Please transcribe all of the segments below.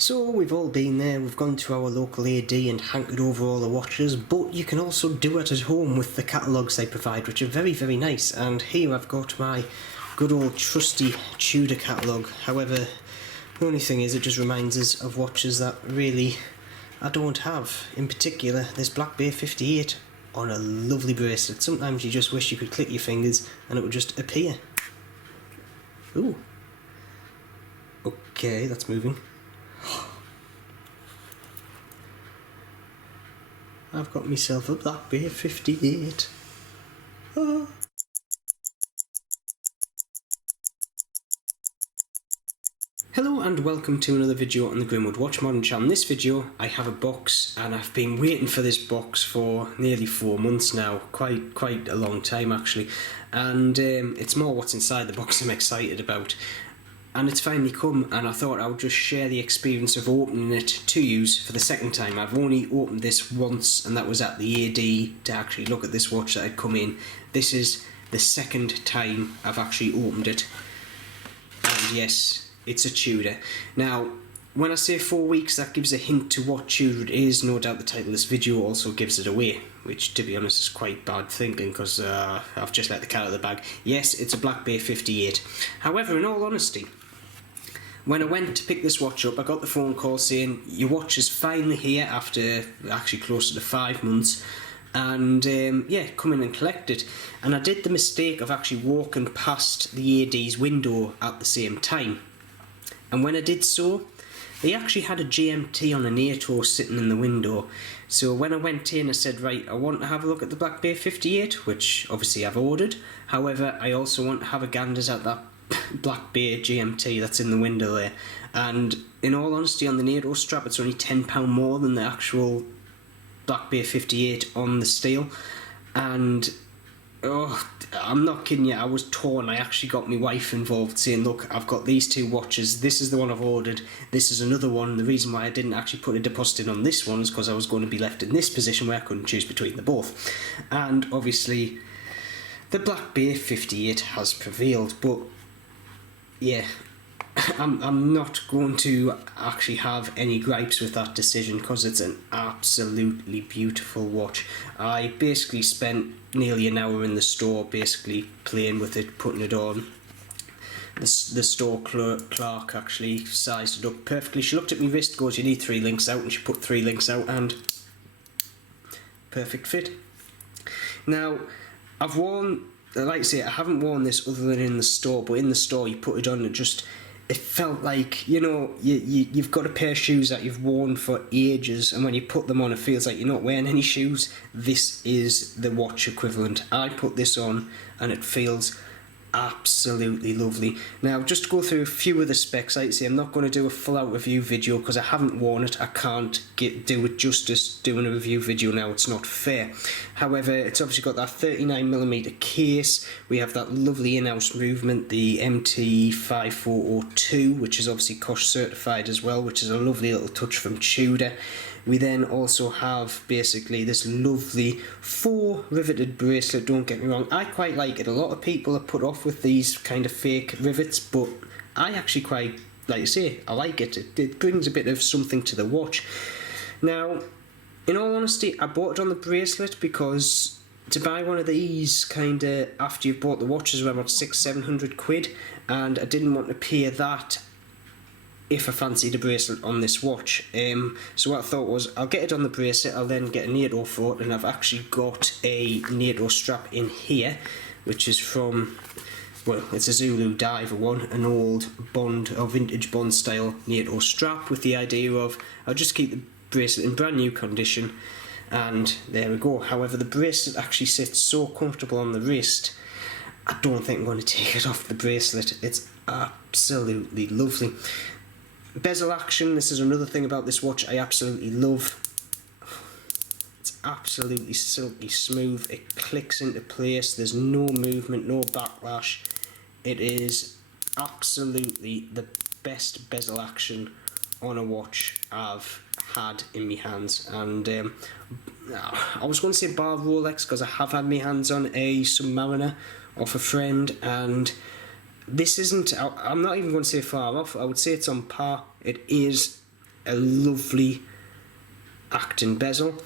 So we've all been there, we've gone to our local AD and hankered over all the watches, but you can also do it at home with the catalogues they provide, which are very, very nice. And here I've got my good old trusty Tudor catalogue. However, the only thing is it just reminds us of watches that really I don't have. In particular, this Black Bay 58 on a lovely bracelet. Sometimes you just wish you could click your fingers and it would just appear. Ooh. Okay, that's moving. I've got myself a Black Bay 58. Oh. Hello and welcome to another video on the Grimwood Watch Modern channel. In this video I have a box, and I've been waiting for this box for nearly 4 months now, quite a long time actually, and it's more what's inside the box I'm excited about. And it's finally come, and I thought I would just share the experience of opening it to use for the second time. I've only opened this once, and that was at the AD to actually look at this watch that had come in. This is the second time I've actually opened it, and yes, it's a Tudor. Now, when I say 4 weeks, that gives a hint to what Tudor it is. No doubt the title of this video also gives it away, which to be honest is quite bad thinking, because I've just let the cat out of the bag. Yes, it's a Black Bay 58. However, in all honesty, when I went to pick this watch up, I got the phone call saying your watch is finally here after actually closer to 5 months, and yeah, come in and collect it. And I did the mistake of actually walking past the AD's window at the same time, and when I did so, they actually had a GMT on a NATO sitting in the window. So when I went in, I said, right, I want to have a look at the Black Bay 58, which obviously I've ordered. However, I also want to have a ganders at that Black Bay GMT that's in the window there. And in all honesty, on the NATO strap, it's only £10 more than the actual Black Bay 58 on the steel. And oh, I'm not kidding you, I was torn. I actually got my wife involved, saying, look, I've got these two watches, this is the one I've ordered, this is another one. The reason why I didn't actually put a deposit in on this one is because I was going to be left in this position where I couldn't choose between the both. And obviously the Black Bay 58 has prevailed, but yeah, I'm not going to actually have any gripes with that decision, because it's an absolutely beautiful watch. I basically spent nearly an hour in the store basically playing with it, putting it on. The store clerk actually sized it up perfectly. She looked at my wrist, goes, you need 3 links out, and she put 3 links out, and perfect fit. Now, I've worn, like I say, I haven't worn this other than in the store, but in the store you put it on and it felt like, you know, you've got a pair of shoes that you've worn for ages, and when you put them on it feels like you're not wearing any shoes. This is the watch equivalent. I put this on and it feels absolutely lovely. Now, just to go through a few of the specs, like I say, I'm not going to do a full out review video because I haven't worn it. I can't do it justice doing a review video now, it's not fair. However, it's obviously got that 39mm case. We have that lovely in-house movement, the MT5402, which is obviously Kosh certified as well, which is a lovely little touch from Tudor. We then also have basically this lovely 4 riveted bracelet. Don't get me wrong, I quite like it. A lot of people are put off with these kind of fake rivets, but I actually quite, like I say, I like it. It brings a bit of something to the watch. Now, in all honesty, I bought it on the bracelet because to buy one of these kind of after you've bought the watch is around about 600-700 quid, and I didn't want to pay that if I fancied a bracelet on this watch. So what I thought was, I'll get it on the bracelet, I'll then get a NATO for it, and I've actually got a NATO strap in here, which is from, well, it's a Zulu Diver one, an old Bond or vintage Bond style NATO strap, with the idea of I'll just keep the bracelet in brand new condition, and there we go. However, the bracelet actually sits so comfortable on the wrist, I don't think I'm going to take it off the bracelet. It's absolutely lovely. Bezel action, this is another thing about this watch I absolutely love. It's absolutely silky smooth, it clicks into place, there's no movement, no backlash. It is absolutely the best bezel action on a watch I've had in my hands. And I was going to say bar Rolex, because I have had my hands on a Submariner off a friend, and this isn't, I'm not even going to say far off, I would say it's on par. It is a lovely acting bezel.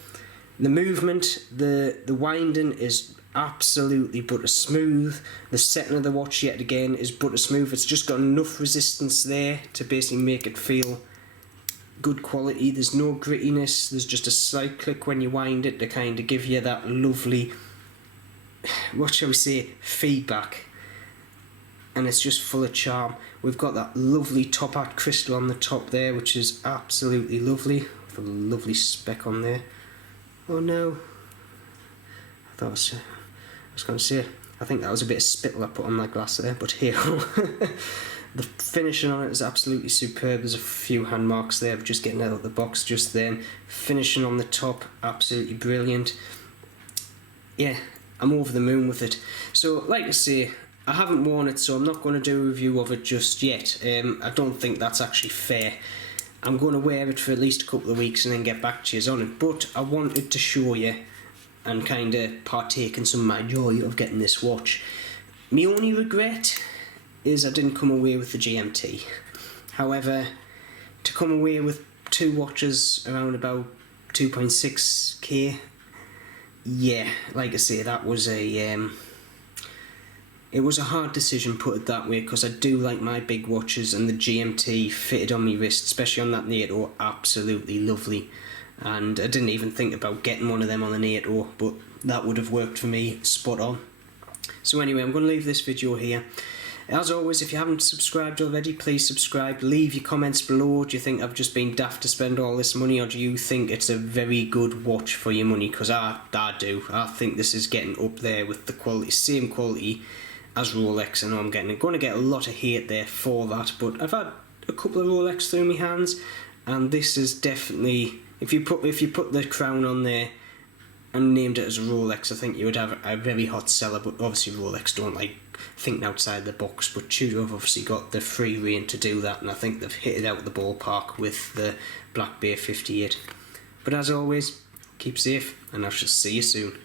The movement, the winding is absolutely butter smooth. The setting of the watch yet again is butter smooth. It's just got enough resistance there to basically make it feel good quality. There's no grittiness, there's just a slight click when you wind it to kind of give you that lovely, what shall we say, feedback, and it's just full of charm. We've got that lovely top hat crystal on the top there, which is absolutely lovely, with a lovely speck on there. Oh no, I was going to say, I think that was a bit of spittle I put on that glass there, but here. The finishing on it is absolutely superb. There's a few hand marks there of just getting out of the box just then. Finishing on the top, absolutely brilliant. Yeah, I'm over the moon with it. So, like I say, I haven't worn it, so I'm not going to do a review of it just yet. I don't think that's actually fair. I'm going to wear it for at least a couple of weeks and then get back to you on it. But I wanted to show you and kind of partake in some of my joy of getting this watch. My only regret is I didn't come away with the GMT. However, to come away with two watches around about 2.6k, yeah, like I say, that was it was a hard decision, put it that way, because I do like my big watches, and the GMT fitted on my wrist, especially on that NATO, absolutely lovely. And I didn't even think about getting one of them on the NATO, but that would have worked for me spot on. So anyway, I'm going to leave this video here. As always, if you haven't subscribed already, please subscribe. Leave your comments below. Do you think I've just been daft to spend all this money, or do you think it's a very good watch for your money? Because I do. I think this is getting up there with the quality, same quality as Rolex. I know I'm going to get a lot of hate there for that, but I've had a couple of Rolex through my hands, and this is definitely, if you put the crown on there and named it as a Rolex, I think you would have a very hot seller. But obviously Rolex don't like thinking outside the box, but Tudor have obviously got the free rein to do that, and I think they've hit it out of the ballpark with the Black Bay 58. But as always, keep safe, and I shall see you soon.